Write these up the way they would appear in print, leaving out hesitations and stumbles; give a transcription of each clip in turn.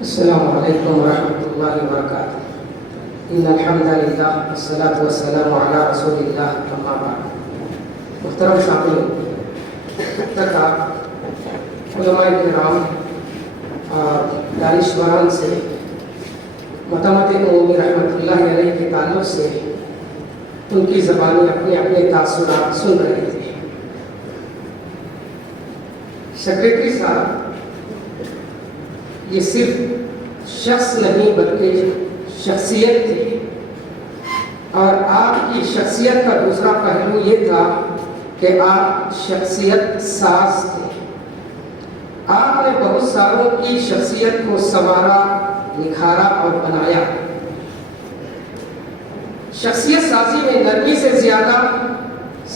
السلام علیکم ورحمۃ اللہ وبرکاتہ۔ ان الحمد للہ والصلاۃ والسلام علی رسول اللہ اما بعد۔ محترم سامعین، اب تک آپ علماء کرام اور دانشوران سے متمد عمومی رحمۃ اللہ علیہ کے تعلق سے ان کی زبانی اپنے اپنے تاثرات سن رہے تھے۔ سیکریٹری صاحب یہ صرف شخص نہیں بلکہ شخصیت تھی، اور آپ کی شخصیت کا دوسرا پہلو یہ تھا کہ آپ شخصیت ساز تھے۔ آپ نے بہت ساروں کی شخصیت کو سنوارا، نکھارا اور بنایا۔ شخصیت سازی میں نرمی سے زیادہ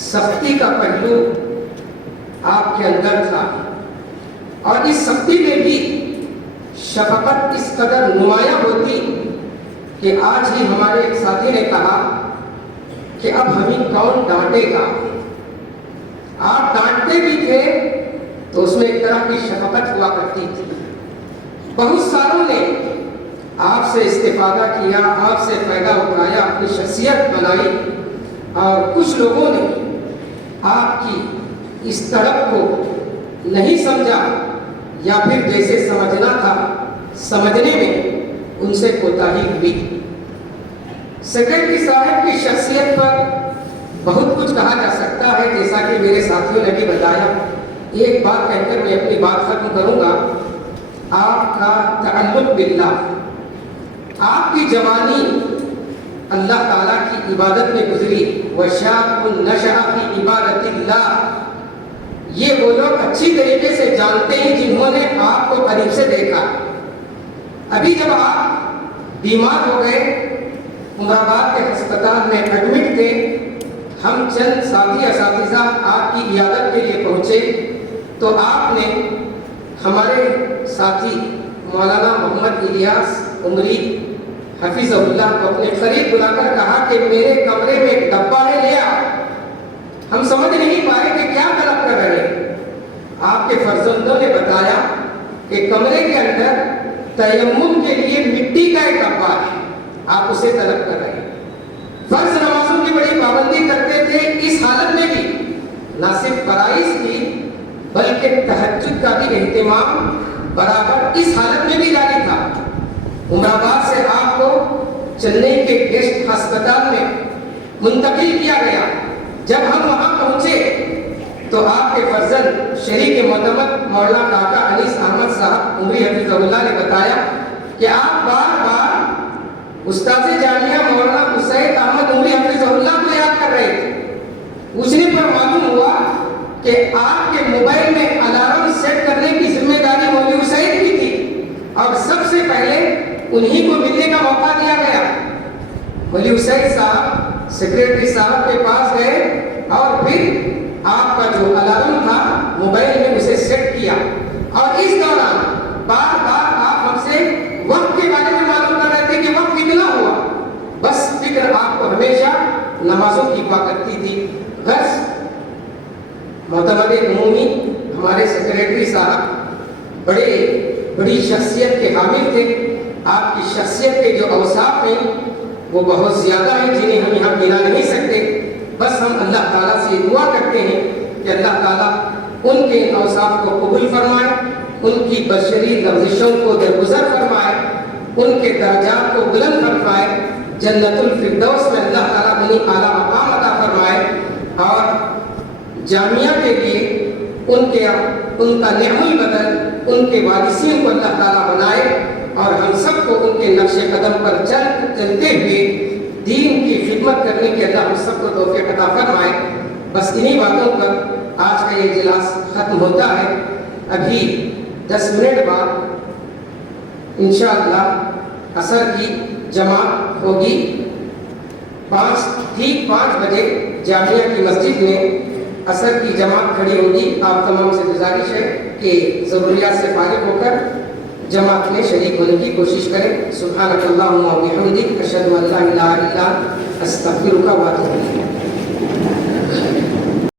سختی کا پہلو آپ کے اندر تھا، اور اس سختی میں بھی شفقت اس قدر نمایاں ہوتی کہ آج ہی ہمارے ایک ساتھی نے کہا کہ اب ہمیں کون ڈانٹے گا۔ آپ ڈانٹتے بھی تھے تو اس میں ایک طرح کی شفقت ہوا کرتی تھی۔ بہت ساروں نے آپ سے استفادہ کیا، آپ سے فائدہ اٹھایا، اپنی شخصیت بنائی، اور کچھ لوگوں نے آپ کی اس طرف کو نہیں سمجھا، یا پھر جیسے سمجھنا تھا سمجھنے میں ان سے کوتاہی ہوئی۔ سیکریٹری صاحب کی شخصیت پر بہت کچھ کہا جا سکتا ہے، جیسا کہ میرے ساتھیوں نے بھی بتایا۔ ایک بات کہہ کر میں اپنی بات ختم کروں گا۔ آپ کا تعلق باللہ، آپ کی جوانی اللہ تعالیٰ کی عبادت میں گزری۔ وَشَابٌ نَشَأَ فِي عِبَادَةِ اللَّهِ، یہ وہ لوگ اچھی طریقے سے جانتے ہیں جنہوں نے آپ کو قریب سے دیکھا۔ ابھی جب آپ بیمار ہو گئے، مرادآباد کے ہسپتال میں ایڈمٹ تھے، ہم چند ساتھی اساتذہ آپ کی عیادت کے لیے پہنچے تو آپ نے ہمارے ساتھی مولانا محمد الیاس عمری حفظہ اللہ کو اپنے قریب بلا کر کہا کہ میرے کمرے میں ایک ڈبہ ہے، لے آ۔ ہم سمجھ نہیں پائے کہ کیا طلب کر رہے ہیں۔ آپ کے فرزندوں نے بتایا کہ کمرے کے اندر تیمم کے لیے مٹی کا ایک ڈبہ ہے، آپ اسے طلب کر رہے ہیں۔ فرض نمازوں کی بڑی پابندی کرتے تھے، اس حالت میں بھی نہ صرف فرائض کی بلکہ تہجد کا بھی اہتمام برابر اس حالت میں بھی جاری تھا۔ عمرآباد سے آپ کو چنئی کے گیسٹ ہسپتال میں منتقل کیا گیا۔ جب ہم وہاں پہنچے تو آپ کے فرزند شریک معتمد مولانا کاکا انیس احمد صاحب عمری حفظہ اللہ نے بتایا کہ آپ بار بار استاذ جامعہ مولانا حسین احمد عمری حفظہ اللہ کو یاد کر رہے تھے۔ پوچھنے پر معلوم ہوا کہ آپ کے موبائل میں الارم سیٹ کرنے کی ذمہ داری مولوی حسین کی تھی، اور سب سے پہلے انہی کو ملنے کا موقع دیا گیا۔ مولوی حسین صاحب سیکریٹری صاحب کے پاس گئے اور پھر آپ کا جو الارم تھا موبائل میں اسے سیٹ کیا، اور اس دوران بار بار آپ ہم سے وقت کے بارے میں معلوم کر رہے تھے کہ وقت کتنا ہوا۔ بس فکر آپ کو ہمیشہ نمازوں کی ہوا کرتی تھی۔ بس معتمد عمومی ہمارے سیکریٹری صاحب بڑی شخصیت کے حامل تھے۔ آپ کی شخصیت کے جو اوصاف ہیں وہ بہت زیادہ ہیں، جنہیں ہم یہاں گنا نہیں سکتے۔ بس ہم اللہ تعالیٰ سے دعا کرتے ہیں کہ اللہ تعالیٰ ان کے اوصاف کو قبول فرمائے، ان کی بشری لغزشوں کو درگزر فرمائے، ان کے درجات کو بلند فرمائے، جنت الفردوس میں اللہ تعالیٰ انہیں اعلیٰ مقام عطا فرمائے، اور جامعہ کے لیے ان کا نعم البدل ان کے وارثین کو اللہ تعالیٰ بنائے، اور ہم سب کو ان کے نقش قدم پر چلتے ہوئے دین کی خدمت کرنے کے اللہ ہم سب کو توفیق عطا فرمائے۔ بس انہی باتوں پر آج کا یہ اجلاس ختم ہوتا ہے۔ ابھی 10 منٹ بعد انشاءاللہ عصر کی جماعت ہوگی۔ 5 بجے جامعہ کی مسجد میں عصر کی جماعت کھڑی ہوگی۔ آپ تمام سے گزارش ہے کہ ضروریات سے فارغ ہو کر جماعت میں شریک ہونے کی کوشش کریں۔ سبحانک اللہم و بحمدک، اشہد ان لا الہ الا انت، استغفرک و اتوب الیک۔